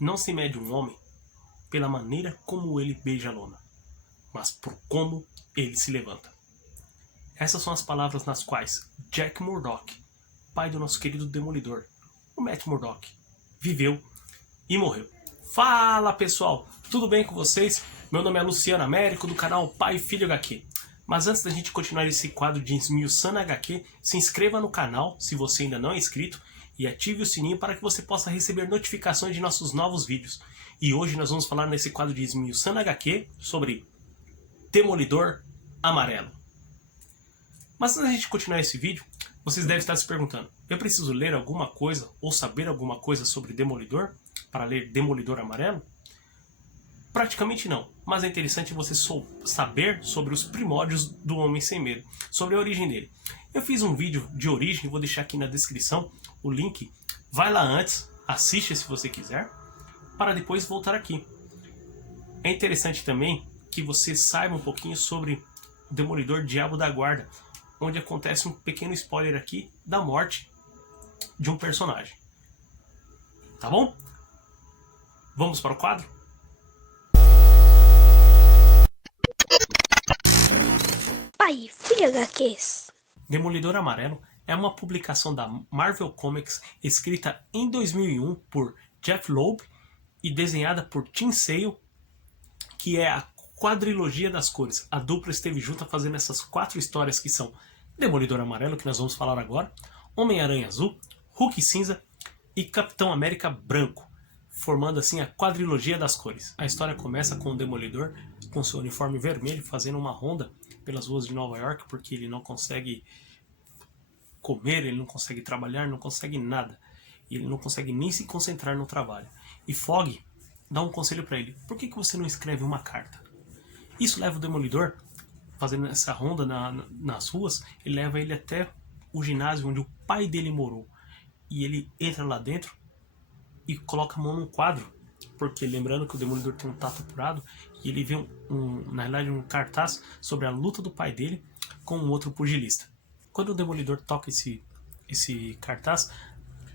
Não se mede um homem pela maneira como ele beija a lona, mas por como ele se levanta. Essas são as palavras nas quais Jack Murdock, pai do nosso querido Demolidor, o Matt Murdock, viveu e morreu. Fala pessoal, tudo bem com vocês? Meu nome é Luciano Américo, do canal Pai e Filho HQ. Mas antes da gente continuar esse quadro de Esmiuçando HQ, se inscreva no canal se você ainda não é inscrito e ative o sininho para que você possa receber notificações de nossos novos vídeos. E hoje nós vamos falar nesse quadro de Esmiuçando HQ sobre Demolidor Amarelo. Mas antes da gente continuar esse vídeo, vocês devem estar se perguntando: eu preciso ler alguma coisa ou saber alguma coisa sobre Demolidor para ler Demolidor Amarelo? Praticamente não, mas é interessante você saber sobre os primórdios do Homem Sem Medo, sobre a origem dele. Eu fiz um vídeo de origem, vou deixar aqui na descrição o link. Vai lá antes, assiste se você quiser, para depois voltar aqui. É interessante também que você saiba um pouquinho sobre o Demolidor Diabo da Guarda, onde acontece um pequeno spoiler aqui da morte de um personagem. Tá bom? Vamos para o quadro? Pai, Filho HQs. Demolidor Amarelo é uma publicação da Marvel Comics escrita em 2001 por Jeff Loeb e desenhada por Tim Sale, que é a quadrilogia das cores. A dupla esteve junta fazendo essas 4 histórias que são Demolidor Amarelo, que nós vamos falar agora, Homem-Aranha Azul, Hulk Cinza e Capitão América Branco, formando assim a quadrilogia das cores. A história começa com o Demolidor com seu uniforme vermelho fazendo uma ronda pelas ruas de Nova York, porque ele não consegue comer, ele não consegue trabalhar, não consegue nada. Ele não consegue nem se concentrar no trabalho. E Fog dá um conselho para ele: por que você não escreve uma carta? Isso leva o Demolidor, fazendo essa ronda nas ruas, ele leva ele até o ginásio onde o pai dele morou. E ele entra lá dentro e coloca a mão num quadro, porque lembrando que o Demolidor tem um tato apurado, e ele vê na realidade um cartaz sobre a luta do pai dele com um outro pugilista. Quando o Demolidor toca esse cartaz,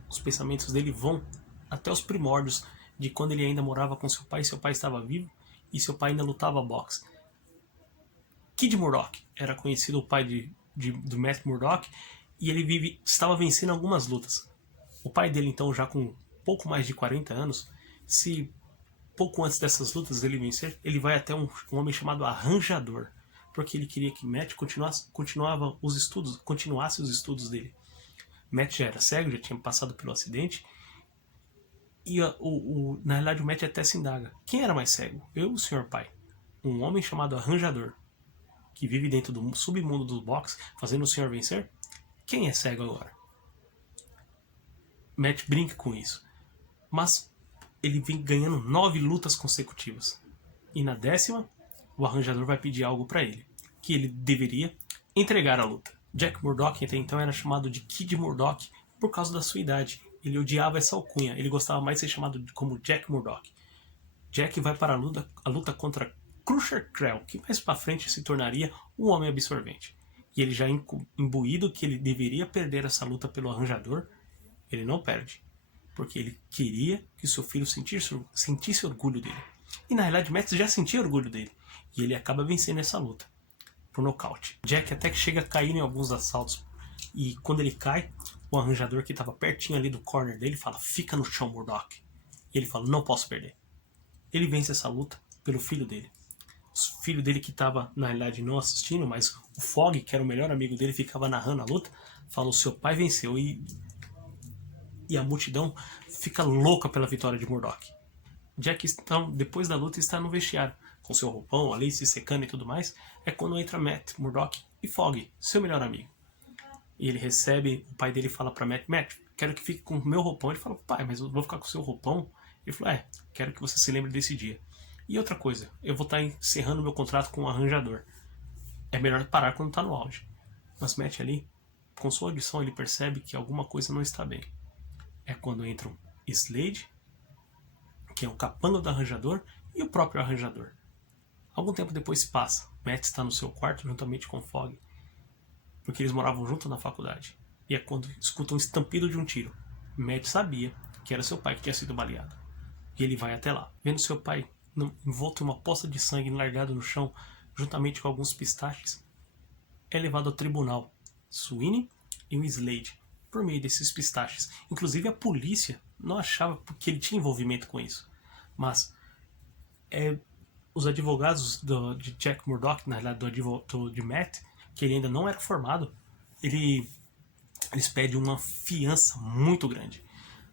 os pensamentos dele vão até os primórdios de quando ele ainda morava com seu pai estava vivo e seu pai ainda lutava boxe. Kid Murdock era conhecido o pai do Matt Murdock, e ele estava vencendo algumas lutas. O pai dele, então, já com pouco mais de 40 anos, se pouco antes dessas lutas dele vencer, ele vai até um homem chamado Arranjador, porque ele queria que Matt continuasse os estudos dele. Matt já era cego, já tinha passado pelo acidente, e na realidade o Matt até se indaga: quem era mais cego? Eu ou o senhor pai? Um homem chamado Arranjador, que vive dentro do submundo do boxe, fazendo o senhor vencer? Quem é cego agora? Matt brinca com isso, mas ele vem ganhando 9 lutas consecutivas. E na 10ª, o Arranjador vai pedir algo para ele, que ele deveria entregar a luta. Jack Murdock até então era chamado de Kid Murdock por causa da sua idade. Ele odiava essa alcunha, ele gostava mais de ser chamado como Jack Murdock. Jack vai para a luta contra Crusher Krell, que mais para frente se tornaria o Homem Absorvente. E ele já imbuído que ele deveria perder essa luta pelo Arranjador, ele não perde, porque ele queria que seu filho sentisse orgulho dele. E na realidade Matt já sentia orgulho dele, e ele acaba vencendo essa luta por nocaute. Jack até que chega a cair em alguns assaltos, e quando ele cai, o Arranjador, que estava pertinho ali do corner dele, fala: fica no chão, Murdock. E ele fala: não posso perder. Ele vence essa luta pelo filho dele. O filho dele, que estava na realidade não assistindo, mas o Fog, que era o melhor amigo dele, ficava narrando a luta, falou: seu pai venceu. E a multidão fica louca pela vitória de Murdock. Jack, então, depois da luta, está no vestiário, com seu roupão ali, se secando e tudo mais. É quando entra Matt Murdock e Fog, seu melhor amigo. E ele recebe, o pai dele fala para Matt: quero que fique com o meu roupão. Ele fala: pai, mas eu vou ficar com o seu roupão? Ele falou: quero que você se lembre desse dia. E outra coisa, eu vou estar encerrando meu contrato com o Arranjador. É melhor parar quando está no auge. Mas Matt ali, com sua audição, ele percebe que alguma coisa não está bem. É quando entram Slade, que é o capanga do Arranjador, e o próprio Arranjador. Algum tempo depois se passa. Matt está no seu quarto juntamente com Fog, porque eles moravam junto na faculdade. E é quando escutam um estampido de um tiro. Matt sabia que era seu pai que tinha sido baleado. E ele vai até lá. Vendo seu pai envolto em uma poça de sangue largado no chão, juntamente com alguns pistaches, é levado ao tribunal. Sweeney e o Slade, por meio desses pistaches. Inclusive a polícia não achava que ele tinha envolvimento com isso. Mas os advogados de Jack Murdock, na realidade de Matt, que ele ainda não era formado, eles pedem uma fiança muito grande.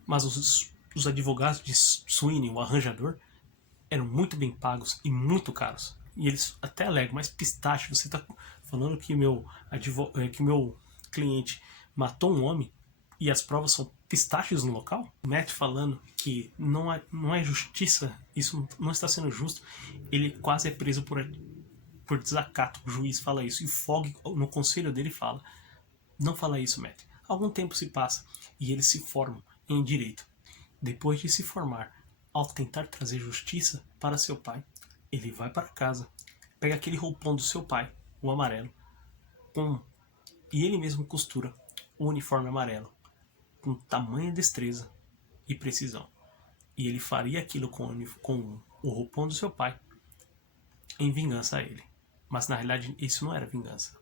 Mas os advogados de Sweeney, o arranjador, eram muito bem pagos e muito caros. E eles até alegam, mas pistache, você está falando que que meu cliente matou um homem e as provas são pistaches no local? Matt falando que não é justiça, isso não está sendo justo, ele quase é preso por desacato. O juiz fala isso e Fogg, no conselho dele, fala: não fala isso, Matt. Algum tempo se passa e eles se formam em direito. Depois de se formar, ao tentar trazer justiça para seu pai, ele vai para casa, pega aquele roupão do seu pai, o amarelo, e ele mesmo costura o uniforme amarelo com tamanha destreza e precisão. E ele faria aquilo com o roupão do seu pai em vingança a ele. Mas na realidade isso não era vingança,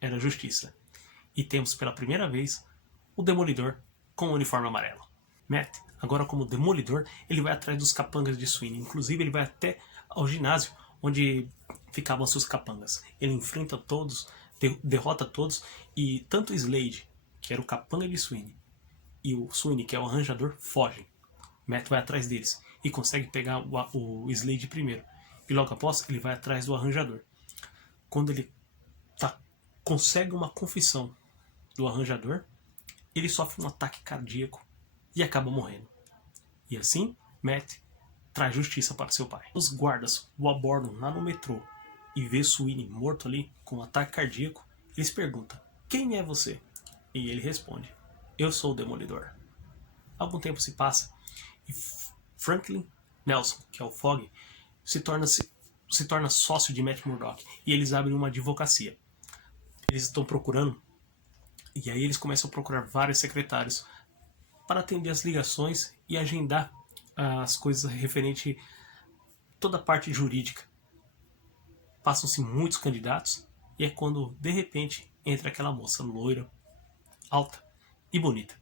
era justiça. E temos pela primeira vez o Demolidor com o uniforme amarelo. Matt, agora como Demolidor, ele vai atrás dos capangas de Sweeney. Inclusive ele vai até ao ginásio onde ficavam seus capangas. Ele enfrenta todos, derrota todos, e tanto o Slade, que era o capanga de Sweeney, e o Sweeney, que é o arranjador, fogem. Matt vai atrás deles e consegue pegar o Slade primeiro. E logo após ele vai atrás do arranjador. Quando ele consegue uma confissão do arranjador, ele sofre um ataque cardíaco e acaba morrendo. E assim, Matt traz justiça para seu pai. Os guardas o abordam lá no metrô e vê Sweeney morto ali com um ataque cardíaco. Eles perguntam: quem é você? E ele responde: eu sou o Demolidor. Algum tempo se passa e Franklin Nelson, que é o Fogg, se torna sócio de Matt Murdock e eles abrem uma advocacia. Eles estão procurando, e aí eles começam a procurar vários secretários para atender as ligações e agendar as coisas referente a toda a parte jurídica. Passam-se muitos candidatos e é quando, de repente, entra aquela moça loira, alta e bonita.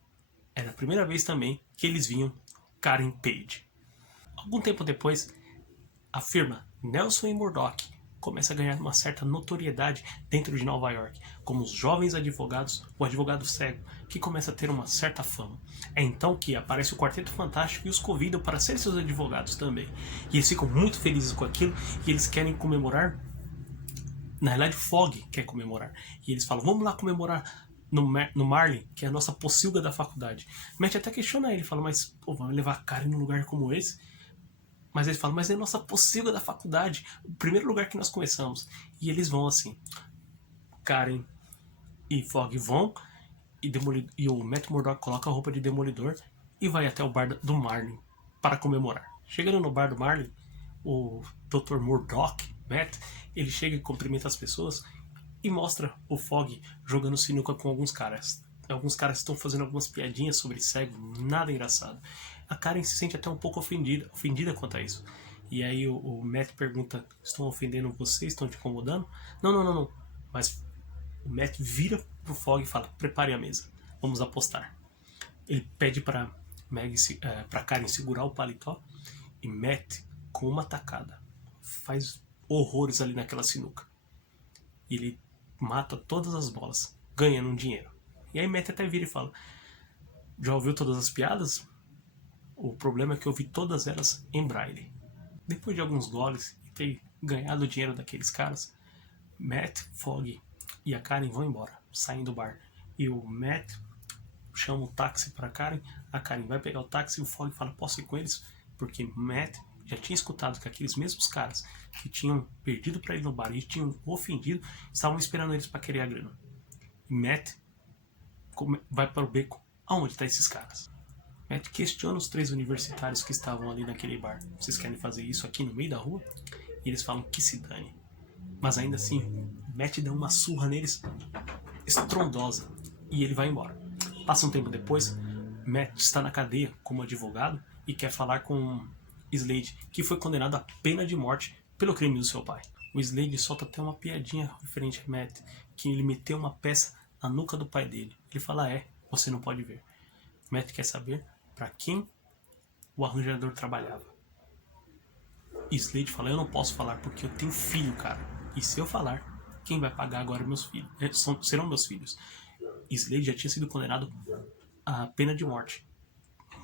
Era a primeira vez também que eles viam Karen Page. Algum tempo depois, a firma Nelson e Murdock começa a ganhar uma certa notoriedade dentro de Nova York, como os jovens advogados, o advogado cego, que começa a ter uma certa fama. É então que aparece o Quarteto Fantástico e os convidam para ser seus advogados também. E eles ficam muito felizes com aquilo e eles querem comemorar. Na realidade, Fogg quer comemorar. E eles falam: vamos lá comemorar no Marlin, que é a nossa pocilga da faculdade. Matt até questiona ele, fala: mas pô, vamos levar a Karen num lugar como esse? Mas eles falam: mas é a nossa pocilga da faculdade, o primeiro lugar que nós começamos. E eles vão assim. Karen e Fogg vão, e o Matt Murdock coloca a roupa de Demolidor e vai até o bar do Marlin para comemorar. Chegando no bar do Marlin, o Dr. Murdock, Matt, ele chega e cumprimenta as pessoas e mostra o Fogg jogando sinuca com alguns caras. Alguns caras estão fazendo algumas piadinhas sobre cego, nada engraçado. A Karen se sente até um pouco ofendida quanto a isso. E aí o Matt pergunta: estão ofendendo você? Estão te incomodando? Não. Mas o Matt vira pro Fogg e fala: prepare a mesa, vamos apostar. Ele pede para Karen segurar o paletó e Matt, com uma tacada, faz horrores ali naquela sinuca. Ele mata todas as bolas, ganhando um dinheiro. E aí Matt até vira e fala: já ouviu todas as piadas? O problema é que eu vi todas elas em braille. Depois de alguns goles e ter ganhado o dinheiro daqueles caras, Matt, Fogg e a Karen vão embora, saem do bar. E o Matt chama um táxi para a Karen vai pegar o táxi e o Fogg fala: posso ir com eles? Porque Matt já tinha escutado que aqueles mesmos caras que tinham perdido para ele no bar e tinham ofendido, estavam esperando eles para querer a grana. E Matt vai para o beco. Aonde estão esses caras? Matt questiona os 3 universitários que estavam ali naquele bar. Vocês querem fazer isso aqui no meio da rua? E eles falam que se dane. Mas ainda assim, Matt dá uma surra neles estrondosa e ele vai embora. Passa um tempo depois, Matt está na cadeia como advogado e quer falar com Slade, que foi condenado à pena de morte pelo crime do seu pai. O Slade solta até uma piadinha referente a Matt, que ele meteu uma peça na nuca do pai dele. Ele fala, você não pode ver. Matt quer saber para quem o arranjador trabalhava. Slade fala, eu não posso falar porque eu tenho filho, cara. E se eu falar, quem vai pagar agora meus filhos? Serão meus filhos. Slade já tinha sido condenado à pena de morte.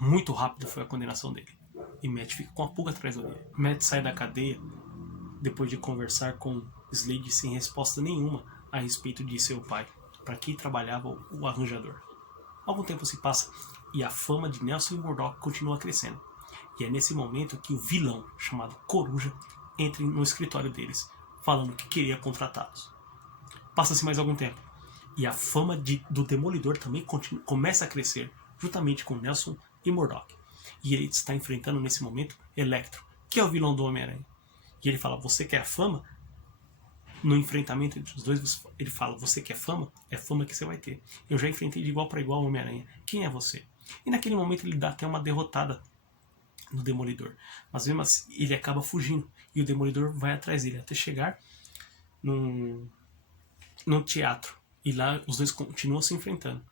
Muito rápido foi a condenação dele. E Matt fica com a pulga atrás da orelha. Matt sai da cadeia depois de conversar com Slade sem resposta nenhuma a respeito de seu pai, para quem trabalhava o arranjador. Algum tempo se passa e a fama de Nelson e Murdock continua crescendo. E é nesse momento que o vilão, chamado Coruja, entra no escritório deles, falando que queria contratá-los. Passa-se mais algum tempo, e a fama do Demolidor também começa a crescer, juntamente com Nelson e Murdock. E ele está enfrentando nesse momento Electro, que é o vilão do Homem-Aranha. E ele fala, você quer fama? No enfrentamento entre os dois, ele fala, você quer fama? É fama que você vai ter. Eu já enfrentei de igual para igual o Homem-Aranha. Quem é você? E naquele momento ele dá até uma derrotada no Demolidor. Mas mesmo assim, ele acaba fugindo. E o Demolidor vai atrás dele até chegar num teatro. E lá os dois continuam se enfrentando.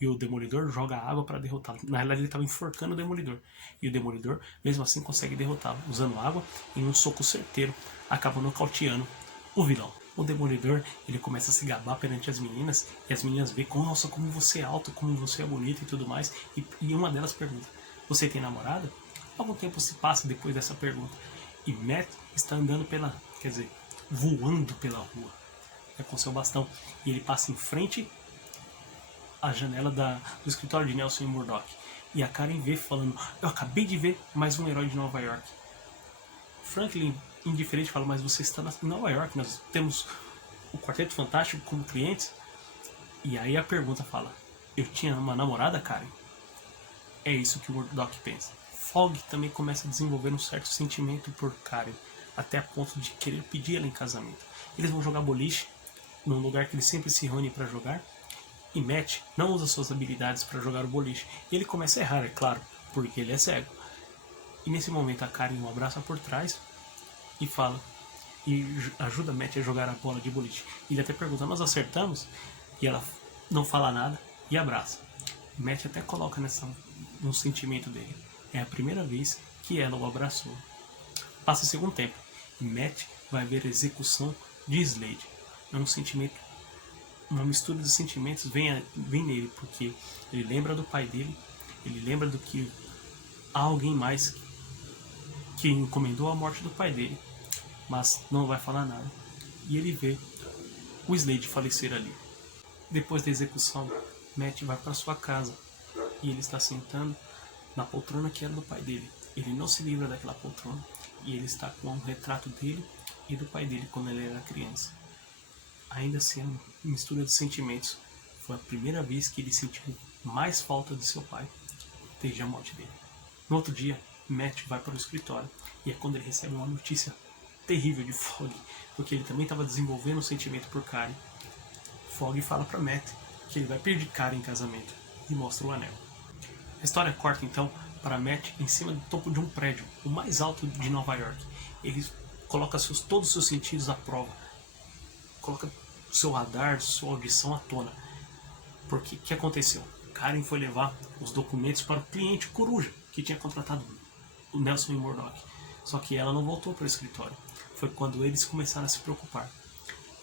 E o Demolidor joga água para derrotá-lo. Na realidade ele estava enforcando o Demolidor. E o Demolidor, mesmo assim, consegue derrotá-lo. Usando água em um soco certeiro, acaba nocauteando o vilão. O Demolidor, ele começa a se gabar perante as meninas. E as meninas veem, nossa, como você é alto, como você é bonito e tudo mais. E uma delas pergunta, você tem namorada? Algum tempo se passa depois dessa pergunta. E Matt está andando voando pela rua. Com seu bastão. E ele passa em frente à janela do escritório de Nelson e Murdock. E a Karen vê falando, eu acabei de ver mais um herói de Nova York. Franklin, indiferente, fala, mas você está em Nova York, nós temos o Quarteto Fantástico como clientes. E aí a pergunta fala, eu tinha uma namorada, Karen? É isso que o Murdock pensa. Fogg também começa a desenvolver um certo sentimento por Karen, até a ponto de querer pedir ela em casamento. Eles vão jogar boliche num lugar que ele sempre se reúne para jogar, e Matt não usa suas habilidades para jogar o boliche. E ele começa a errar, é claro, porque ele é cego. E nesse momento a Karen o abraça por trás e fala, e ajuda Matt a jogar a bola de boliche. Ele até pergunta, nós acertamos? E ela não fala nada e abraça. Matt até coloca no sentimento dele. É a primeira vez que ela o abraçou. Passa-se algum tempo e Matt vai ver a execução de Slade. É um sentimento, uma mistura de sentimentos vem nele, porque ele lembra do pai dele, ele lembra do que há alguém mais que encomendou a morte do pai dele, mas não vai falar nada. E ele vê o Slade falecer ali. Depois da execução, Matt vai para sua casa e ele está sentando na poltrona que era do pai dele. Ele não se livra daquela poltrona e ele está com um retrato dele e do pai dele quando ele era criança. Ainda assim, uma mistura de sentimentos. Foi a primeira vez que ele sentiu mais falta de seu pai desde a morte dele. No outro dia, Matt vai para o escritório e é quando ele recebe uma notícia terrível de Fogg, porque ele também estava desenvolvendo um sentimento por Karen. Fogg fala para Matt que ele vai pedir Karen em casamento e mostra o anel. A história corta então para Matt em cima do topo de um prédio, o mais alto de Nova York. Ele coloca todos os seus sentidos à prova. Coloca o seu radar, sua audição à tona. Porque o que aconteceu? Karen foi levar os documentos para o cliente Coruja, que tinha contratado o Nelson e Murdock. Só que ela não voltou para o escritório. Foi quando eles começaram a se preocupar.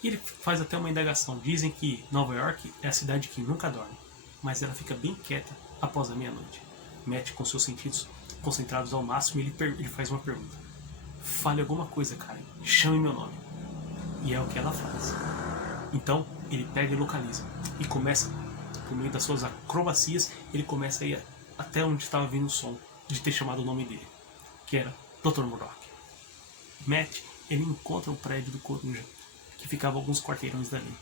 E ele faz até uma indagação. Dizem que Nova York é a cidade que nunca dorme, mas ela fica bem quieta após a meia-noite. Matt, com seus sentidos concentrados ao máximo, ele faz uma pergunta. Fale alguma coisa, Karen. Chame meu nome. E é o que ela faz. Então, ele pega e localiza. E começa, por meio das suas acrobacias, ele começa a ir até onde estava vindo o som de ter chamado o nome dele, que era Dr. Murdock. Matt, ele encontra o prédio do Coruja, que ficava a alguns quarteirões dali.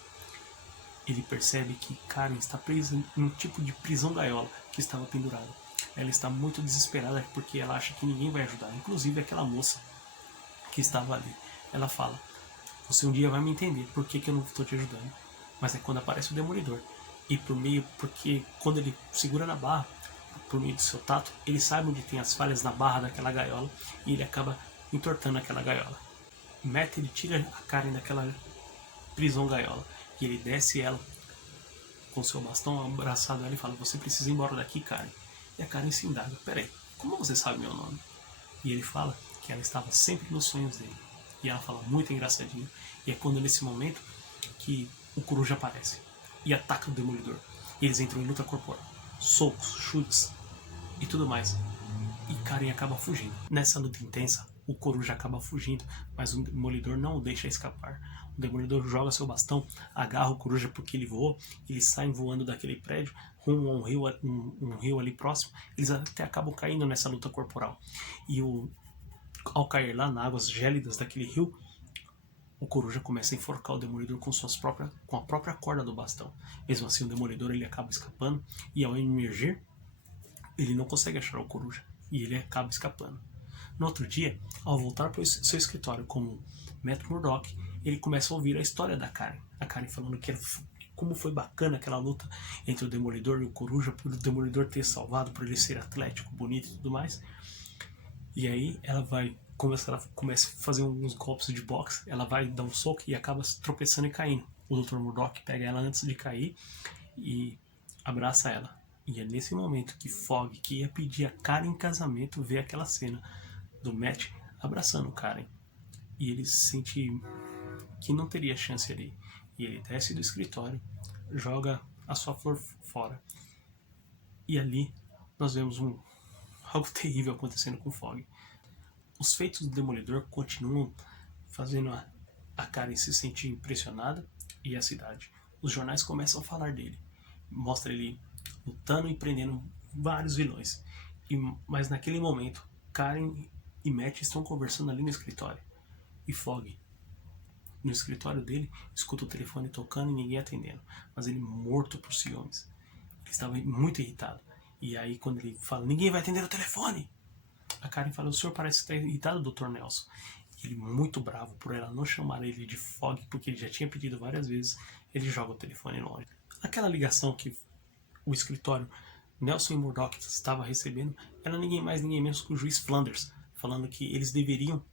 Ele percebe que Karen está presa em um tipo de prisão-gaiola que estava pendurada. Ela está muito desesperada porque ela acha que ninguém vai ajudar, inclusive aquela moça que estava ali. Ela fala, você um dia vai me entender por que eu não estou te ajudando. Mas é quando aparece o Demolidor. E porque quando ele segura na barra, por meio do seu tato, ele sabe onde tem as falhas na barra daquela gaiola e ele acaba entortando aquela gaiola. Matt, ele tira a Karen daquela prisão gaiola e ele desce ela com seu bastão abraçado a ela e fala: você precisa ir embora daqui, Karen. E a Karen se indaga: peraí, como você sabe meu nome? E ele fala que ela estava sempre nos sonhos dele. E ela fala muito engraçadinho. E é quando nesse momento que o Coruja aparece e ataca o Demolidor. E eles entram em luta corporal, socos, chutes e tudo mais. E Karen acaba fugindo. Nessa luta intensa, o Coruja acaba fugindo, mas o Demolidor não o deixa escapar. O Demolidor joga seu bastão, agarra o Coruja porque ele voa, eles saem voando daquele prédio rumo a um rio ali próximo. Eles até acabam caindo nessa luta corporal. E ao cair lá nas águas gélidas daquele rio, o Coruja começa a enforcar o Demolidor com a própria corda do bastão. Mesmo assim, o Demolidor ele acaba escapando e ao emergir, ele não consegue achar o Coruja e ele acaba escapando. No outro dia, ao voltar para o seu escritório como Matt Murdock, ele começa a ouvir a história da Karen. A Karen falando como foi bacana aquela luta entre o Demolidor e o Coruja, por o Demolidor ter salvado, por ele ser atlético, bonito e tudo mais. E aí ela começa a fazer uns golpes de boxe, ela vai dar um soco e acaba tropeçando e caindo. O Dr. Murdock pega ela antes de cair e abraça ela. E é nesse momento que Fog, que ia pedir a Karen em casamento, vê aquela cena do Matt abraçando Karen. E ele sente que não teria chance ali. E ele desce do escritório, joga a sua flor fora. E ali nós vemos algo terrível acontecendo com Fog. Os feitos do Demolidor continuam fazendo a Karen se sentir impressionada e a cidade. Os jornais começam a falar dele. Mostra ele lutando e prendendo vários vilões. Mas naquele momento, Karen e Matt estão conversando ali no escritório. E Fog, no escritório dele, escuta o telefone tocando e ninguém atendendo. Mas ele morto por ciúmes. Ele estava muito irritado. E aí quando ele fala: ninguém vai atender o telefone, a Karen fala: o senhor parece estar irritado, Dr. Nelson. E ele, muito bravo por ela não chamar ele de Fog, porque ele já tinha pedido várias vezes, ele joga o telefone longe. Aquela ligação que o escritório Nelson e Murdock estava recebendo era ninguém mais, ninguém menos que o juiz Flanders, falando que eles deveriam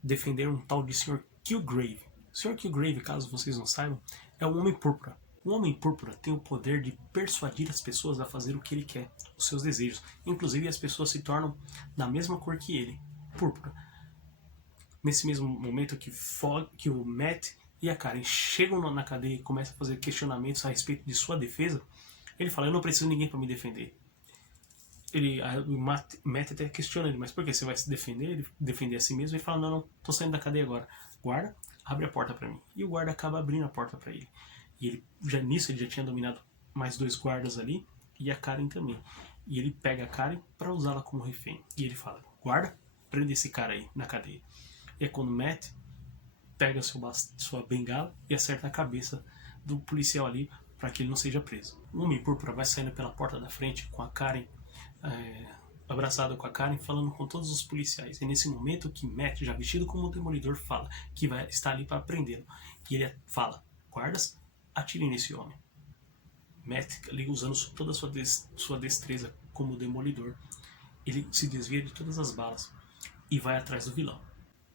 defender um tal de Sr. Killgrave. O Sr. Killgrave, caso vocês não saibam, é um homem púrpura. O Homem Púrpura tem o poder de persuadir as pessoas a fazer o que ele quer, os seus desejos. Inclusive as pessoas se tornam da mesma cor que ele, púrpura. Nesse mesmo momento que o Matt e a Karen chegam na cadeia e começam a fazer questionamentos a respeito de sua defesa, ele fala: eu não preciso de ninguém para me defender. O Matt até questiona ele: mas por que você vai se defender? Ele defender a si mesmo. Ele fala: não, tô saindo da cadeia agora. Guarda, abre a porta para mim. E o guarda acaba abrindo a porta para ele. E ele já tinha dominado mais 2 guardas ali e a Karen também. E ele pega a Karen para usá-la como refém. E ele fala: guarda, prende esse cara aí na cadeia. E é quando Matt pega sua bengala e acerta a cabeça do policial ali para que ele não seja preso. O Homem Púrpura vai saindo pela porta da frente com a Karen, abraçado com a Karen, falando com todos os policiais. É nesse momento que Matt, já vestido como um demolidor, fala que vai estar ali para prendê-lo. E ele fala: guardas, atirem nesse homem. Matt, ali usando toda a sua destreza como demolidor, ele se desvia de todas as balas e vai atrás do vilão.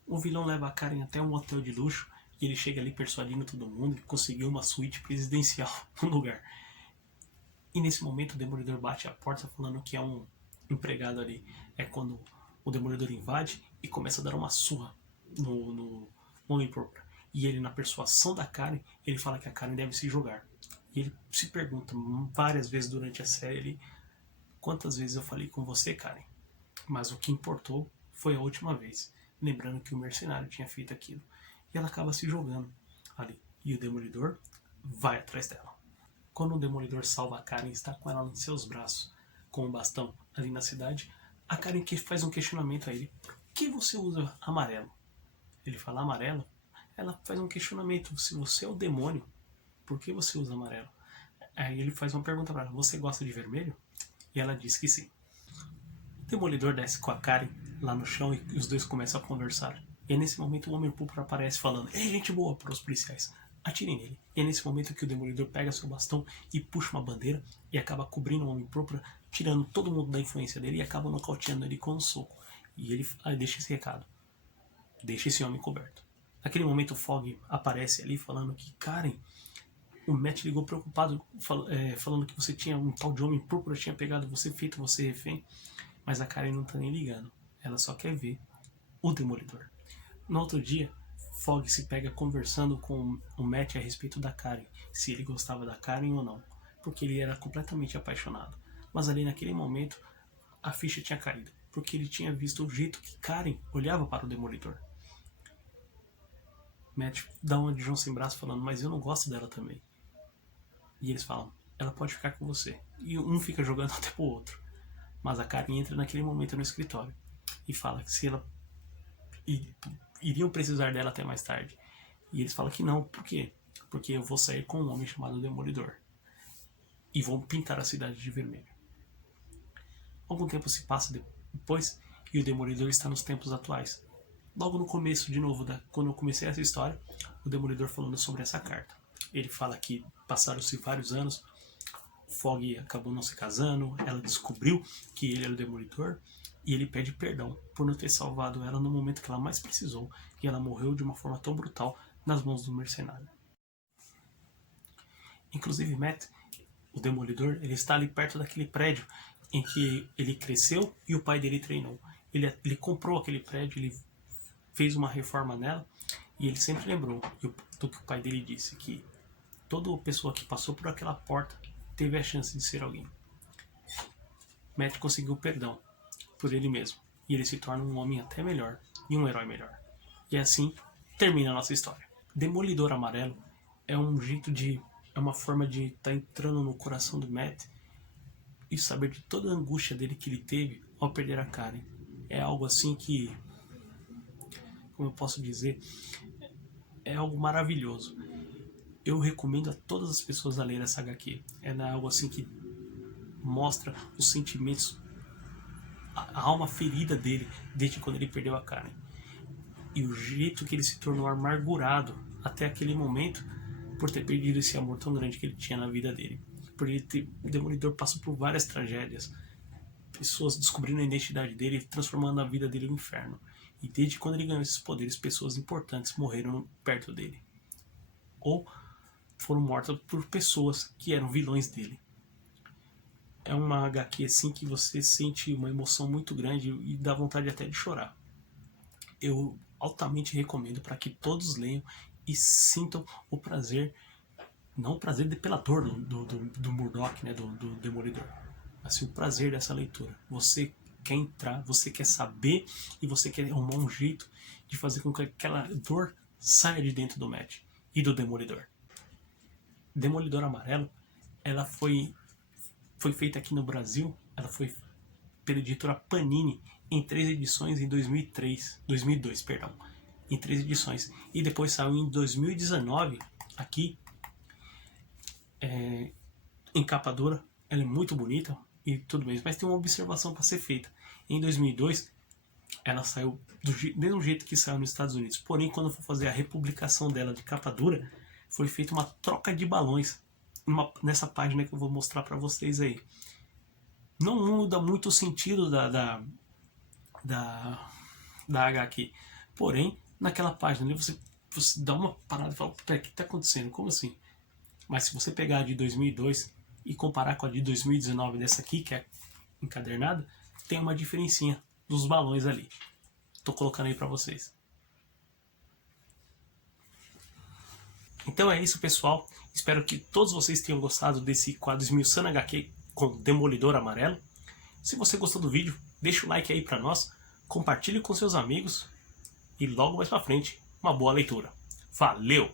O vilão leva a Karen até um hotel de luxo e ele chega ali persuadindo todo mundo que conseguiu uma suíte presidencial no lugar. E nesse momento o Demolidor bate a porta falando que é um empregado ali. É quando o Demolidor invade e começa a dar uma surra no Homem Púrpura. E ele, na persuasão da Karen, ele fala que a Karen deve se jogar. E ele se pergunta várias vezes durante a série: quantas vezes eu falei com você, Karen? Mas o que importou foi a última vez. Lembrando que o mercenário tinha feito aquilo. E ela acaba se jogando ali. E o Demolidor vai atrás dela. Quando o Demolidor salva a Karen e está com ela em seus braços, com o bastão ali na cidade, a Karen faz um questionamento a ele: por que você usa amarelo? Ele fala: amarelo? Ela faz um questionamento: se você é o demônio, por que você usa amarelo? Aí ele faz uma pergunta para ela: você gosta de vermelho? E ela diz que sim. O Demolidor desce com a Karen lá no chão e os dois começam a conversar. E nesse momento o Homem Púrpura aparece falando: ei, gente boa, para os policiais: atirem nele. E é nesse momento que o Demolidor pega seu bastão e puxa uma bandeira e acaba cobrindo o Homem-Púrpura, tirando todo mundo da influência dele e acaba nocauteando ele com um soco. E ele deixa esse recado: deixa esse homem coberto. Naquele momento o Fogg aparece ali falando que Karen, o Matt ligou preocupado, falando que você tinha um tal de Homem-Púrpura, tinha pegado você, feito você refém. Mas a Karen não tá nem ligando, ela só quer ver o Demolidor. No outro dia, Fogg se pega conversando com o Matt a respeito da Karen, se ele gostava da Karen ou não, porque ele era completamente apaixonado. Mas ali naquele momento, a ficha tinha caído, porque ele tinha visto o jeito que Karen olhava para o Demolidor. Matt dá uma de João sem braço falando, mas eu não gosto dela também. E eles falam, ela pode ficar com você. E um fica jogando até pro outro. Mas a Karen entra naquele momento no escritório e fala que se ela iriam precisar dela até mais tarde. E eles falam que não, por quê? Porque eu vou sair com um homem chamado Demolidor. E vão pintar a cidade de vermelho. Algum tempo se passa depois e o Demolidor está nos tempos atuais. Logo no começo, de novo, quando eu comecei essa história, o Demolidor falando sobre essa carta. Ele fala que passaram-se vários anos, Fogg acabou não se casando, ela descobriu que ele era o Demolidor, e ele pede perdão por não ter salvado ela no momento que ela mais precisou, e ela morreu de uma forma tão brutal nas mãos do mercenário. Inclusive Matt, o Demolidor, ele está ali perto daquele prédio em que ele cresceu e o pai dele treinou. Ele comprou aquele prédio, ele fez uma reforma nela, e ele sempre lembrou do que o pai dele disse, que toda pessoa que passou por aquela porta teve a chance de ser alguém. Matt conseguiu perdão por ele mesmo, e ele se torna um homem até melhor e um herói melhor. E assim termina a nossa história. Demolidor Amarelo é uma forma de estar entrando no coração do Matt e saber de toda a angústia dele que ele teve ao perder a Karen. É algo assim que, como eu posso dizer, é algo maravilhoso. Eu recomendo a todas as pessoas a ler essa HQ. É algo assim que mostra os sentimentos, a alma ferida dele desde quando ele perdeu a Karen. E o jeito que ele se tornou amargurado até aquele momento por ter perdido esse amor tão grande que ele tinha na vida dele. O Demolidor passou por várias tragédias. Pessoas descobrindo a identidade dele, transformando a vida dele no inferno. E desde quando ele ganhou esses poderes, pessoas importantes morreram perto dele. Ou foram mortas por pessoas que eram vilões dele. É uma HQ assim que você sente uma emoção muito grande e dá vontade até de chorar. Eu altamente recomendo para que todos leiam e sintam o prazer, não o prazer depelador do Murdock, né, do Demolidor, mas sim o prazer dessa leitura. Você quer entrar, você quer saber e você quer arrumar um jeito de fazer com que aquela dor saia de dentro do Matt e do Demolidor. Demolidor Amarelo, ela foi feita aqui no Brasil, ela foi pela editora Panini em 3 edições em 2002, em 3 edições, e depois saiu em 2019 aqui em capa dura. Ela é muito bonita e tudo bem, mas tem uma observação para ser feita. Em 2002 ela saiu do mesmo jeito que saiu nos Estados Unidos, porém quando for fazer a republicação dela de capa dura, foi feita uma troca de balões nessa página que eu vou mostrar para vocês aí. Não muda muito o sentido da HQ, porém naquela página ali você dá uma parada e fala, o que está acontecendo? Como assim? Mas se você pegar a de 2002 e comparar com a de 2019 dessa aqui, que é encadernada, tem uma diferencinha dos balões ali. Estou colocando aí para vocês. Então é isso, pessoal. Espero que todos vocês tenham gostado desse quadro Esmiuçando HQ com Demolidor Amarelo. Se você gostou do vídeo, deixa o like aí para nós, compartilhe com seus amigos e logo mais para frente, uma boa leitura. Valeu!